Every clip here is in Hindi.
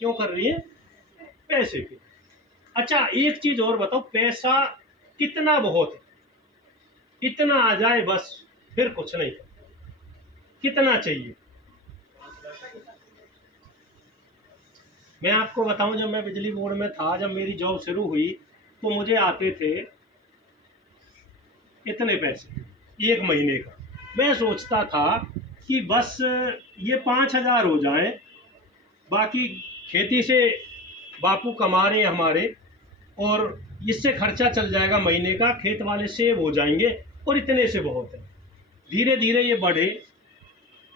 क्यों कर रही है? पैसे की। अच्छा, एक चीज और बताओ, पैसा कितना बहुत है? इतना आ जाए बस, फिर कुछ नहीं। कितना चाहिए? मैं आपको बताऊं, जब मैं बिजली बोर्ड में था, जब मेरी जॉब शुरू हुई, तो मुझे आते थे इतने पैसे एक महीने का। मैं सोचता था कि बस ये 5,000 हो जाए, बाकी खेती से बापू कमा रहे हैं हमारे, और इससे खर्चा चल जाएगा महीने का, खेत वाले सेव हो जाएंगे, और इतने से बहुत है। धीरे धीरे ये बढ़े,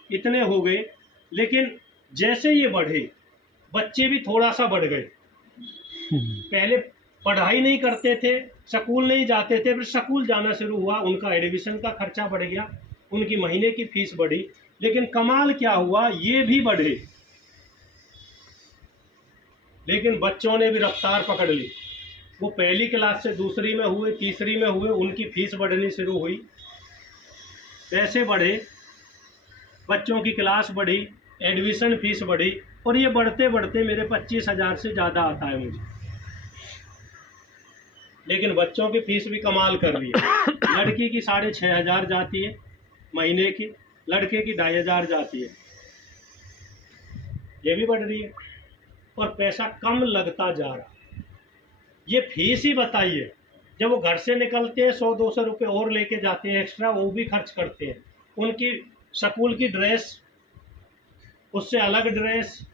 इतने हो गए। लेकिन जैसे ये बढ़े, बच्चे भी थोड़ा सा बढ़ गए। पहले पढ़ाई नहीं करते थे, स्कूल नहीं जाते थे, फिर स्कूल जाना शुरू हुआ, उनका एडमिशन का खर्चा बढ़ गया, उनकी महीने की फीस बढ़ी। लेकिन कमाल क्या हुआ, ये भी बढ़े, लेकिन बच्चों ने भी रफ्तार पकड़ ली। वो पहली क्लास से दूसरी में हुए, तीसरी में हुए, उनकी फीस बढ़नी शुरू हुई, पैसे बढ़े, बच्चों की क्लास बढ़ी, एडमिशन फीस बढ़ी, और ये बढ़ते बढ़ते मेरे 25,000 से ज़्यादा आता है मुझे। लेकिन बच्चों की फीस भी कमाल कर रही है। लड़की की 6,500 जाती है महीने की, लड़के की 2,500 जाती है। ये भी बढ़ रही है, और पैसा कम लगता जा रहा। ये फीस ही बताइए, जब वो घर से निकलते हैं 100-200 रुपये और लेके जाते हैं एक्स्ट्रा, वो भी खर्च करते हैं। उनकी स्कूल की ड्रेस, उससे अलग ड्रेस,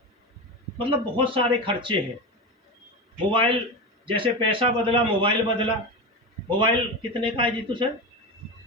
मतलब बहुत सारे खर्चे हैं। मोबाइल, जैसे पैसा बदला, मोबाइल बदला। मोबाइल कितने का है जीतू सर?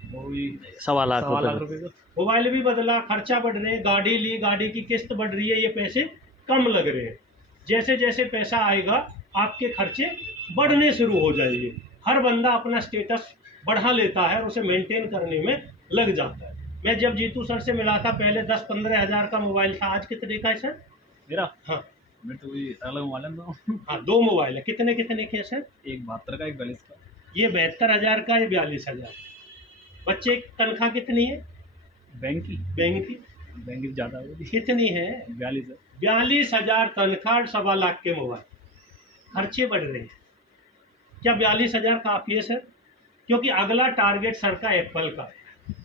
वो भी 1.25 लाख रुपए का। मोबाइल भी बदला, खर्चा बढ़ रहे हैं, गाड़ी ली, गाड़ी की किस्त बढ़ रही है, ये पैसे कम लग रहे हैं। जैसे जैसे पैसा आएगा, आपके खर्चे बढ़ने शुरू हो जाएंगे। हर बंदा अपना स्टेटस बढ़ा लेता है और उसे मेंटेन करने में लग जाता है। मैं जब जीतू सर से मिला था, पहले 10-15 हज़ार का मोबाइल था, आज कितने का है सर? मेरा हाँ मैं तो वही अलग मोबाइल है तो हाँ, 2 मोबाइल है। कितने कितने के हैं सर? एक 72 का, एक 42 का। ये 72,000 का, ये 42,000। बच्चे की तनख्वाह कितनी है बैंक की बैंक की? ज़्यादा होगी, कितनी है? 42 है। 42,000 तनख्वाह, 1.25 लाख के मोबाइल। खर्चे बढ़ रहे हैं। क्या 42,000 काफ़ी है सर? क्योंकि अगला टारगेट सर का एप्पल का है,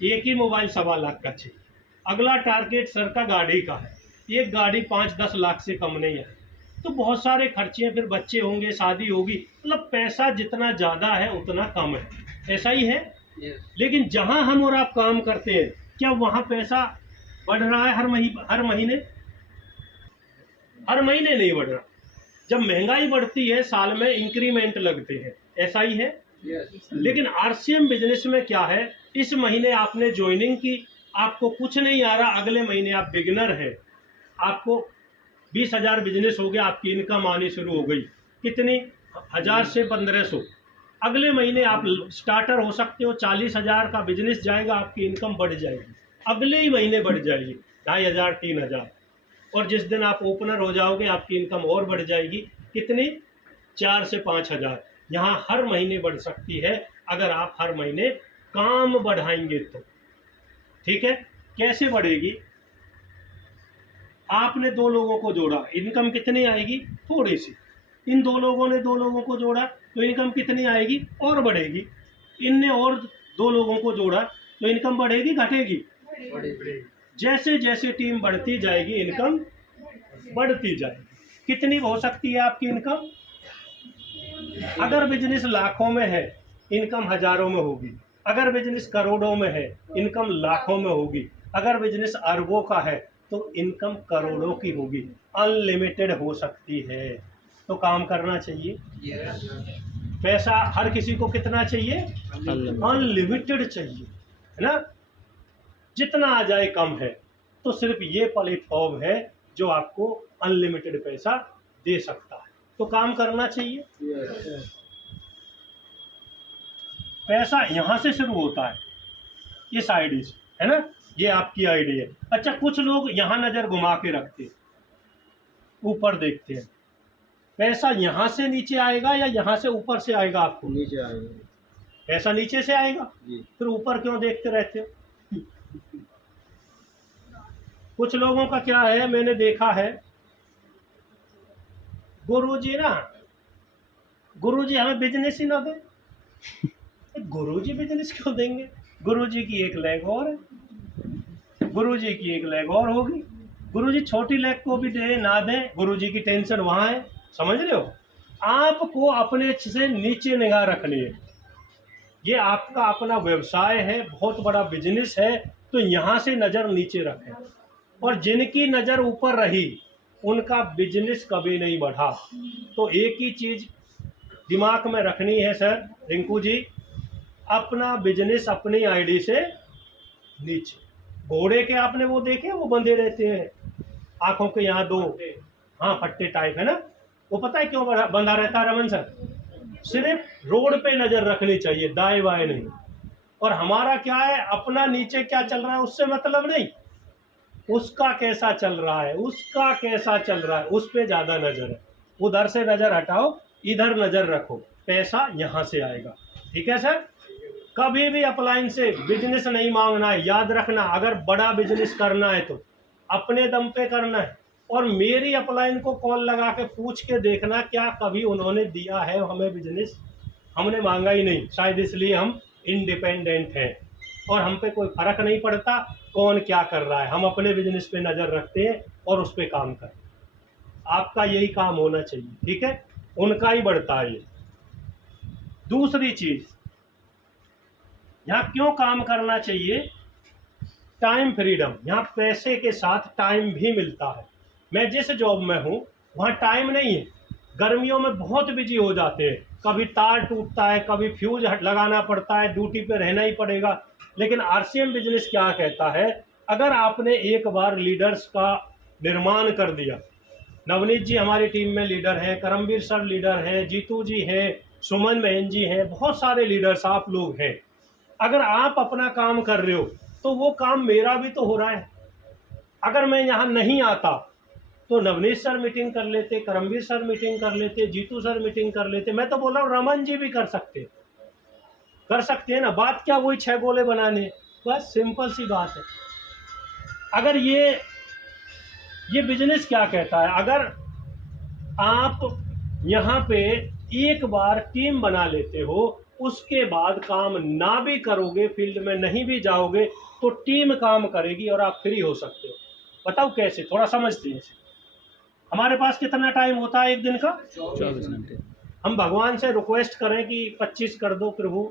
एक ही मोबाइल 1.25 का चाहिए। अगला टारगेट सर का गाड़ी का है, एक गाड़ी 5-10 लाख से कम नहीं है। तो बहुत सारे खर्चे हैं, फिर बच्चे होंगे, शादी होगी, मतलब पैसा जितना ज़्यादा है उतना कम है। ऐसा ही है। लेकिन जहां हम और आप काम करते हैं, क्या वहां पैसा बढ़ रहा है हर महीने? हर महीने नहीं बढ़ रहा। जब महंगाई बढ़ती है, साल में इंक्रीमेंट लगते हैं, ऐसा ही है। लेकिन आरसीएम बिजनेस में क्या है, इस महीने आपने ज्वाइनिंग की, आपको कुछ नहीं आ रहा, अगले महीने आप बिगिनर है, आपको 20,000 बिजनेस हो गया, आपकी इनकम आनी शुरू हो गई। कितनी? 1,000 से 1,500। अगले महीने आप स्टार्टर हो सकते हो, 40,000 का बिजनेस जाएगा, आपकी इनकम बढ़ जाएगी, अगले ही महीने बढ़ जाएगी 2,500, 3,000। और जिस दिन आप ओपनर हो जाओगे, आपकी इनकम और बढ़ जाएगी। कितनी? 4 से 5,000। यहाँ हर महीने बढ़ सकती है, अगर आप हर महीने काम बढ़ाएंगे तो। ठीक है? कैसे बढ़ेगी? आपने 2 लोगों को जोड़ा, इनकम कितनी आएगी? थोड़ी सी। इन 2 लोगों ने 2 लोगों को जोड़ा, तो इनकम कितनी आएगी? और बढ़ेगी। इनने और 2 लोगों को जोड़ा, तो इनकम बढ़ेगी, घटेगी? जैसे जैसे टीम बढ़ती जाएगी, इनकम बढ़ती जाएगी। कितनी हो सकती है आपकी इनकम? अगर बिजनेस लाखों में है, इनकम हजारों में होगी। अगर बिजनेस करोड़ों में है, इनकम लाखों में होगी। अगर बिजनेस अरबों का है, तो इनकम करोड़ों की होगी। अनलिमिटेड हो सकती है। तो काम करना चाहिए। पैसा हर किसी को कितना चाहिए? अनलिमिटेड चाहिए, है ना? जितना आ जाए कम है। तो सिर्फ ये प्लेटफॉर्म है जो आपको अनलिमिटेड पैसा दे सकता है। तो काम करना चाहिए। पैसा यहाँ से शुरू होता है, इस आईडी से, है ना? ये आपकी आईडी है। अच्छा, कुछ लोग यहाँ नज़र घुमा के रखते हैं, ऊपर देखते हैं। पैसा यहाँ से नीचे आएगा या यहाँ से ऊपर से आएगा? आपको नीचे आएगा। पैसा नीचे से आएगा, जी। फिर ऊपर क्यों देखते रहते हो? कुछ लोगों का क्या है, मैंने देखा है, गुरुजी ना, गुरुजी हमें बिजनेस ही ना दे। गुरुजी बिजनेस क्यों देंगे? गुरुजी की एक लेग और है, गुरुजी की एक लेग और होगी। गुरुजी छोटी लेग को भी दे ना दें, गुरुजी की टेंशन वहाँ है। समझ रहे हो? आपको अपने से नीचे निगाह रखनी है। ये आपका अपना व्यवसाय है, बहुत बड़ा बिजनेस है, तो यहाँ से नज़र नीचे रखें। और जिनकी नज़र ऊपर रही उनका बिजनेस कभी नहीं बढ़ा। तो एक ही चीज़ दिमाग में रखनी है सर रिंकू जी, अपना बिजनेस अपनी आईडी से नीचे। घोड़े के आपने वो देखे, वो बंधे रहते हैं आंखों के यहाँ दो, हाँ पट्टे टाइप है ना, वो पता है क्यों बंधा रहता है रमन सर? सिर्फ रोड पे नज़र रखनी चाहिए, दाएं बाएं नहीं। और हमारा क्या है, अपना नीचे क्या चल रहा है उससे मतलब नहीं, उसका कैसा चल रहा है, उसका कैसा चल रहा है, उस पे ज़्यादा नज़र है। उधर से नज़र हटाओ, इधर नज़र रखो, पैसा यहाँ से आएगा। ठीक है सर? कभी भी अपलाइन से बिजनेस नहीं मांगना है, याद रखना। अगर बड़ा बिजनेस करना है तो अपने दम पे करना है। और मेरी अपलाइन को कॉल लगा के पूछ के देखना क्या कभी उन्होंने दिया है हमें बिजनेस? हमने मांगा ही नहीं, शायद इसलिए हम इंडिपेंडेंट हैं और हम पे कोई फर्क नहीं पड़ता कौन क्या कर रहा है। हम अपने बिजनेस पे नज़र रखते हैं और उस पर काम करते हैं। आपका यही काम होना चाहिए, ठीक है? उनका ही बढ़ता है ये। दूसरी चीज़, यहाँ क्यों काम करना चाहिए? Time freedom. यहाँ पैसे के साथ टाइम भी मिलता है। मैं जिस जॉब में हूँ वहाँ टाइम नहीं है। गर्मियों में बहुत बिजी हो जाते हैं, कभी तार टूटता है, कभी फ्यूज लगाना पड़ता है, ड्यूटी पे रहना ही पड़ेगा। लेकिन आरसीएम बिजनेस क्या कहता है, अगर आपने एक बार लीडर्स का निर्माण कर दिया, नवनीत जी हमारी टीम में लीडर हैं, करमवीर सर लीडर हैं, जीतू जी हैं, सुमन बहन जी हैं, बहुत सारे लीडर्स आप लोग हैं। अगर आप अपना काम कर रहे हो तो वो काम मेरा भी तो हो रहा है। अगर मैं यहाँ नहीं आता तो नवनीत सर मीटिंग कर लेते, करमवीर सर मीटिंग कर लेते, जीतू सर मीटिंग कर लेते। मैं तो बोल रहा हूँ रमन जी भी कर सकते हैं ना। बात क्या, वही 6 गोले बनाने, बस सिंपल सी बात है। अगर ये बिजनेस क्या कहता है, अगर आप यहाँ पे एक बार टीम बना लेते हो, उसके बाद काम ना भी करोगे, फील्ड में नहीं भी जाओगे, तो टीम काम करेगी और आप फ्री हो सकते हो। बताओ कैसे, थोड़ा समझते हैं। हमारे पास कितना टाइम होता है एक दिन का? 24 घंटे। हम भगवान से रिक्वेस्ट करें कि 25 कर दो, प्रभु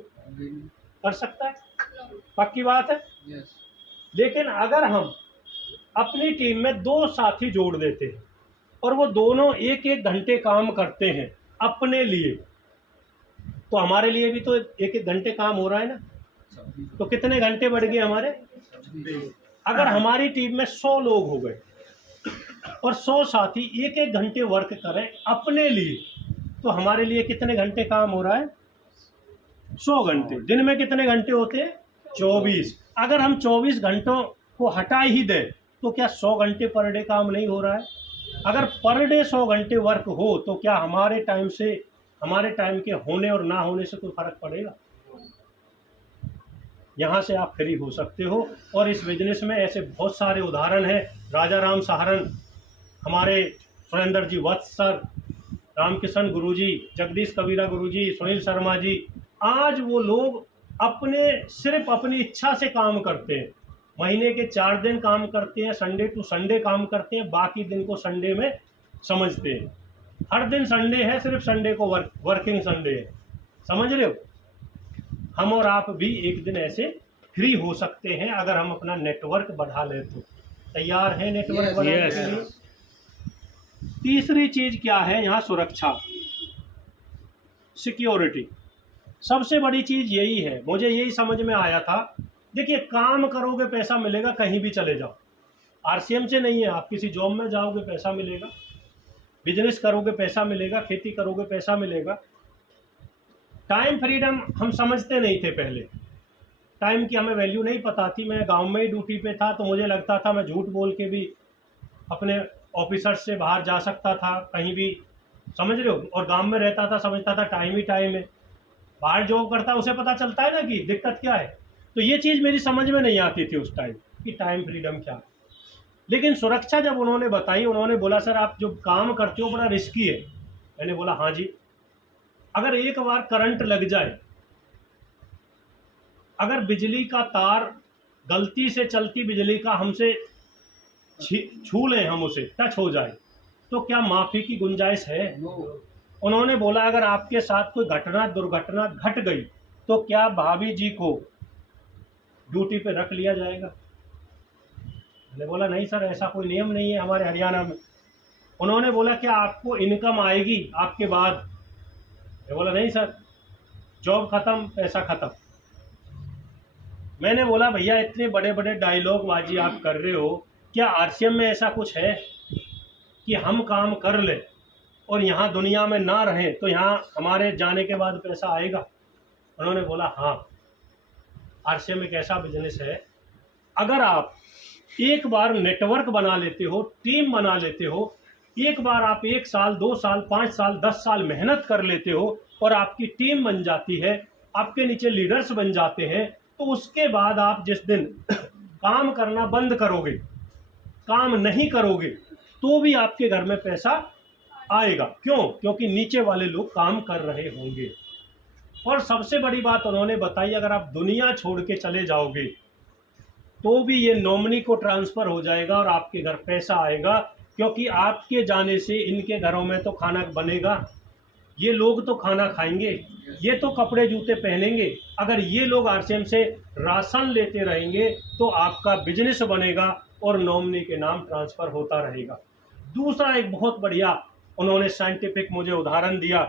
कर सकता है? पक्की बात है। लेकिन अगर हम अपनी टीम में 2 साथी जोड़ देते हैं और वो दोनों 1-1 घंटे काम करते हैं अपने लिए, तो हमारे लिए भी तो 1-1 घंटे काम हो रहा है ना। तो कितने घंटे बढ़ गए हमारे? अगर हमारी टीम में 100 लोग हो गए और 100 साथी 1-1 घंटे वर्क करें अपने लिए, तो हमारे लिए कितने घंटे काम हो रहा है? 100 घंटे। दिन में कितने घंटे होते हैं? 24। अगर हम 24 घंटों को हटा ही दें तो क्या 100 घंटे पर डे काम नहीं हो रहा है? अगर पर डे 100 घंटे वर्क हो तो क्या हमारे टाइम के होने और ना होने से कोई फर्क पड़ेगा? यहाँ से आप फ्री हो सकते हो। और इस बिजनेस में ऐसे बहुत सारे उदाहरण हैं। राजा राम सहारन, हमारे सुरेंद्र जी वत्स सर, रामकिशन गुरुजी, जगदीश कबीरा गुरुजी, सुनील शर्मा जी, आज वो लोग सिर्फ अपनी इच्छा से काम करते हैं। महीने के 4 दिन काम करते हैं, संडे टू संडे काम करते हैं, बाकी दिन को संडे में समझते हैं। हर दिन संडे है, सिर्फ संडे को वर्किंग संडे है। समझ रहे हो? हम और आप भी एक दिन ऐसे फ्री हो सकते हैं अगर हम अपना नेटवर्क बढ़ा लें तो। तैयार है नेटवर्क बढ़ाने के लिए? तीसरी चीज क्या है यहाँ? सुरक्षा, सिक्योरिटी। सबसे बड़ी चीज यही है, मुझे यही समझ में आया था। देखिए, काम करोगे पैसा मिलेगा, कहीं भी चले जाओ। आरसीएम से नहीं है, आप किसी जॉब में जाओगे पैसा मिलेगा, बिजनेस करोगे पैसा मिलेगा, खेती करोगे पैसा मिलेगा। टाइम फ्रीडम हम समझते नहीं थे पहले, टाइम की हमें वैल्यू नहीं पता थी। मैं गांव में ही ड्यूटी पे था तो मुझे लगता था मैं झूठ बोल के भी अपने ऑफिसर्स से बाहर जा सकता था कहीं भी, समझ रहे हो? और गांव में रहता था, समझता था टाइम ही टाइम है। बाहर जॉब करता है उसे पता चलता है ना कि दिक्कत क्या है। तो ये चीज़ मेरी समझ में नहीं आती थी उस टाइम कि टाइम फ्रीडम क्या है। लेकिन सुरक्षा जब उन्होंने बताई, उन्होंने बोला सर आप जो काम करते हो बड़ा रिस्की है, मैंने बोला हाँ जी। अगर एक बार करंट लग जाए, अगर बिजली का तार गलती से चलती बिजली का हमसे छू लें, हम उसे टच हो जाए, तो क्या माफ़ी की गुंजाइश है? उन्होंने बोला अगर आपके साथ कोई दुर्घटना घट गई तो क्या भाभी जी को ड्यूटी पे रख लिया जाएगा? मैंने बोला नहीं सर, ऐसा कोई नियम नहीं है हमारे हरियाणा में। उन्होंने बोला क्या आपको इनकम आएगी आपके बाद? मैंने बोला नहीं सर, जॉब ख़त्म, पैसा ख़त्म। मैंने बोला भैया इतने बड़े बड़े डायलॉग बाजी आप कर रहे हो, क्या आरसीएम में ऐसा कुछ है कि हम काम कर ले और यहाँ दुनिया में ना रहें तो यहाँ हमारे जाने के बाद पैसा आएगा? उन्होंने बोला हाँ, आरसीएम एक ऐसा बिजनेस है, अगर आप एक बार नेटवर्क बना लेते हो, टीम बना लेते हो, एक बार आप 1 साल 2 साल 5 साल 10 साल मेहनत कर लेते हो और आपकी टीम बन जाती है, आपके नीचे लीडर्स बन जाते हैं, तो उसके बाद आप जिस दिन काम करना बंद करोगे, काम नहीं करोगे, तो भी आपके घर में पैसा आएगा। क्यों? क्योंकि नीचे वाले लोग काम कर रहे होंगे। और सबसे बड़ी बात उन्होंने बताई, अगर आप दुनिया छोड़ के चले जाओगे तो भी ये नॉमिनी को ट्रांसफ़र हो जाएगा और आपके घर पैसा आएगा, क्योंकि आपके जाने से इनके घरों में तो खाना बनेगा, ये लोग तो खाना खाएंगे, ये तो कपड़े जूते पहनेंगे। अगर ये लोग आरसीएम से राशन लेते रहेंगे तो आपका बिजनेस बनेगा और नॉमिनी के नाम ट्रांसफ़र होता रहेगा। दूसरा एक बहुत बढ़िया उन्होंने साइंटिफिक मुझे उदाहरण दिया,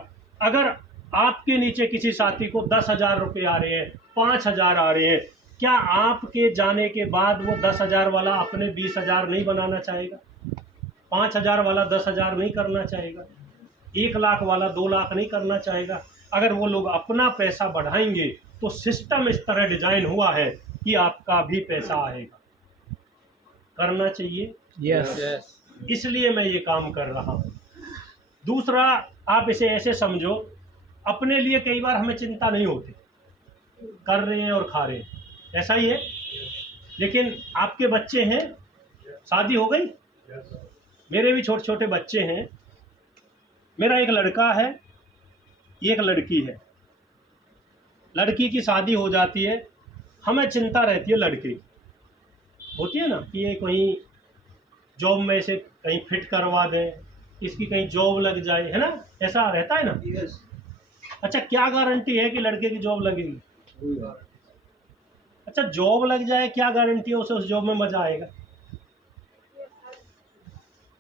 अगर आपके नीचे किसी साथी को 10,000 रुपये आ रहे हैं, 5,000 आ रहे हैं, क्या आपके जाने के बाद वो 10,000 वाला अपने 20,000 नहीं बनाना चाहेगा? 5,000 वाला 10,000 नहीं करना चाहेगा? 1 लाख वाला 2 लाख नहीं करना चाहेगा? अगर वो लोग अपना पैसा बढ़ाएंगे तो सिस्टम इस तरह डिजाइन हुआ है कि आपका भी पैसा आएगा। करना चाहिए, यस। इसलिए मैं ये काम कर रहा हूँ। दूसरा, आप इसे ऐसे समझो, अपने लिए कई बार हमें चिंता नहीं होती, कर रहे हैं और खा रहे हैं, ऐसा ही है। लेकिन आपके बच्चे हैं, शादी हो गई, मेरे भी छोटे छोटे बच्चे हैं, मेरा एक लड़का है, एक लड़की है। लड़की की शादी हो जाती है, हमें चिंता रहती है, लड़की होती है ना कि ये कहीं जॉब में से कहीं फिट करवा दें, इसकी कहीं जॉब लग जाए, है ना, ऐसा रहता है ना। अच्छा, क्या गारंटी है कि लड़के की जॉब लगेगी? अच्छा, जॉब लग जाए, क्या गारंटी है उसे उस जॉब में मज़ा आएगा?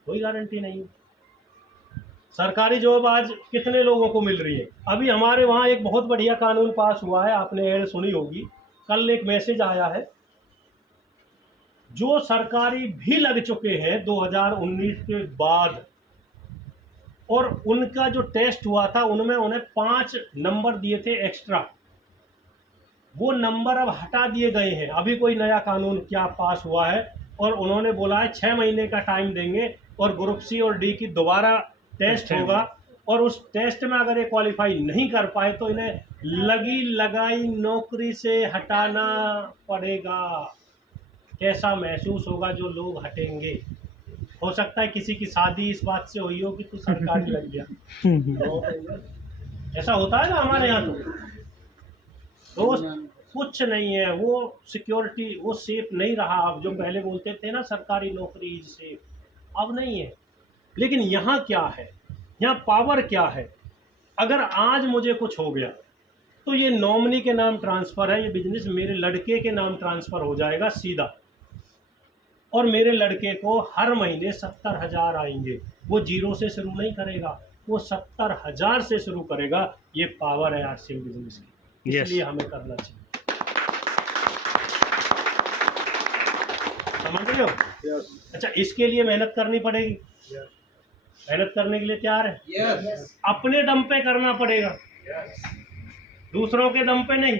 कोई गारंटी नहीं है। सरकारी जॉब आज कितने लोगों को मिल रही है? अभी हमारे वहाँ एक बहुत बढ़िया कानून पास हुआ है, आपने ऐड सुनी होगी, कल एक मैसेज आया है, जो सरकारी भी लग चुके हैं 2019 के बाद और उनका जो टेस्ट हुआ था उनमें उन्हें 5 नंबर दिए थे एक्स्ट्रा, वो नंबर अब हटा दिए गए हैं। अभी कोई नया कानून क्या पास हुआ है और उन्होंने बोला है 6 महीने का टाइम देंगे और ग्रुप सी और डी की दोबारा टेस्ट होगा, और उस टेस्ट में अगर ये क्वालिफाई नहीं कर पाए तो इन्हें लगी लगाई नौकरी से हटाना पड़ेगा। कैसा महसूस होगा जो लोग हटेंगे? हो सकता है किसी की शादी इस बात से हुई हो कि तू सरकारी लग गया। ऐसा होता है ना हमारे यहाँ। तो कुछ नहीं है, वो सिक्योरिटी, वो सेफ नहीं रहा। अब जो पहले बोलते थे ना सरकारी नौकरी इज सेफ, अब नहीं है। लेकिन यहाँ क्या है, यहाँ पावर क्या है? अगर आज मुझे कुछ हो गया तो ये नॉमिनी के नाम ट्रांसफ़र है, ये बिजनेस मेरे लड़के के नाम ट्रांसफ़र हो जाएगा सीधा, और मेरे लड़के को हर महीने 70,000 आएंगे। वो 0 से शुरू नहीं करेगा, वो 70,000 से शुरू करेगा। ये पावर है आरसीएम बिजनेस की, इसलिए हमें करना चाहिए। समझ रहे हो? अच्छा, इसके लिए मेहनत करनी पड़ेगी। मेहनत करने के लिए तैयार है? अपने दम पे करना पड़ेगा, दूसरों के दम पे नहीं।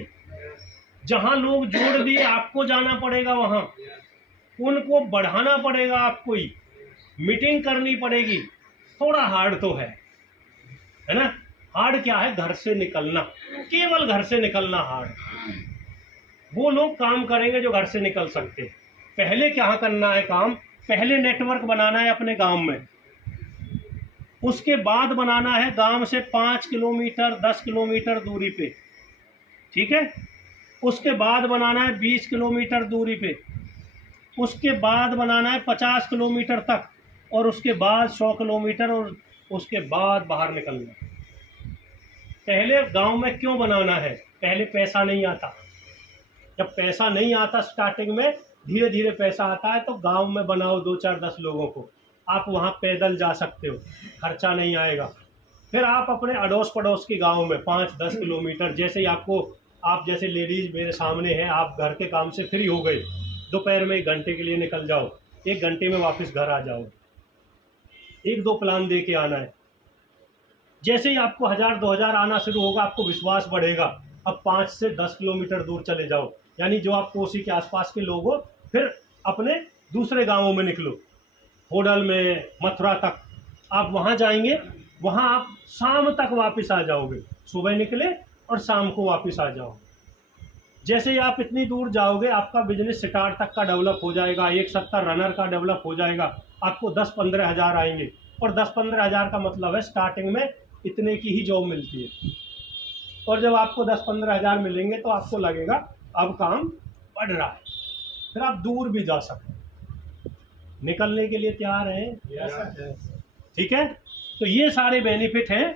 जहां लोग जोड़ दिए आपको जाना पड़ेगा, वहां उनको बढ़ाना पड़ेगा, आपको ही मीटिंग करनी पड़ेगी। थोड़ा हार्ड तो है ना? हार्ड क्या है? घर से निकलना, केवल घर से निकलना हार्ड। वो लोग काम करेंगे जो घर से निकल सकते हैं। पहले क्या करना है काम? पहले नेटवर्क बनाना है अपने गांव में, उसके बाद बनाना है गांव से 5 किलोमीटर 10 किलोमीटर दूरी पे, ठीक है। उसके बाद बनाना है 20 किलोमीटर दूरी पे, उसके बाद बनाना है 50 किलोमीटर तक, और उसके बाद 100 किलोमीटर, और उसके बाद बाहर निकलना है। पहले गांव में क्यों बनाना है? पहले पैसा नहीं आता। जब पैसा नहीं आता स्टार्टिंग में, धीरे धीरे पैसा आता है, तो गांव में बनाओ 2 4 10 लोगों को, आप वहाँ पैदल जा सकते हो, खर्चा नहीं आएगा। फिर आप अपने अड़ोस पड़ोस के गांव में 5-10 किलोमीटर, जैसे ही आपको, आप जैसे लेडीज़ मेरे सामने हैं, आप घर के काम से फ्री हो गए, दोपहर में 1 घंटे के लिए निकल जाओ, 1 घंटे में वापस घर आ जाओ। 1-2 प्लान दे के आना है। जैसे ही आपको 1000-2000 आना शुरू होगा, आपको विश्वास बढ़ेगा। अब 5 से 10 किलोमीटर दूर चले जाओ, यानी जो आप कोसी के आसपास के लोग हो, फिर अपने दूसरे गांवों में निकलो, होडल में, मथुरा तक आप वहां जाएंगे। वहां आप शाम तक वापस आ जाओगे, सुबह निकले और शाम को वापस आ जाओगे। जैसे ही आप इतनी दूर जाओगे, आपका बिजनेस स्टार तक का डेवलप हो जाएगा, 170 रनर का डेवलप हो जाएगा, आपको 10-15 हज़ार आएंगे। और 10-15 हज़ार का मतलब है स्टार्टिंग में इतने की ही जॉब मिलती है, और जब आपको 10-15 हज़ार मिलेंगे तो आपको लगेगा अब काम बढ़ रहा है, फिर आप दूर भी जा सकते हैं। निकलने के लिए तैयार हैं? ठीक है। तो ये सारे बेनिफिट हैं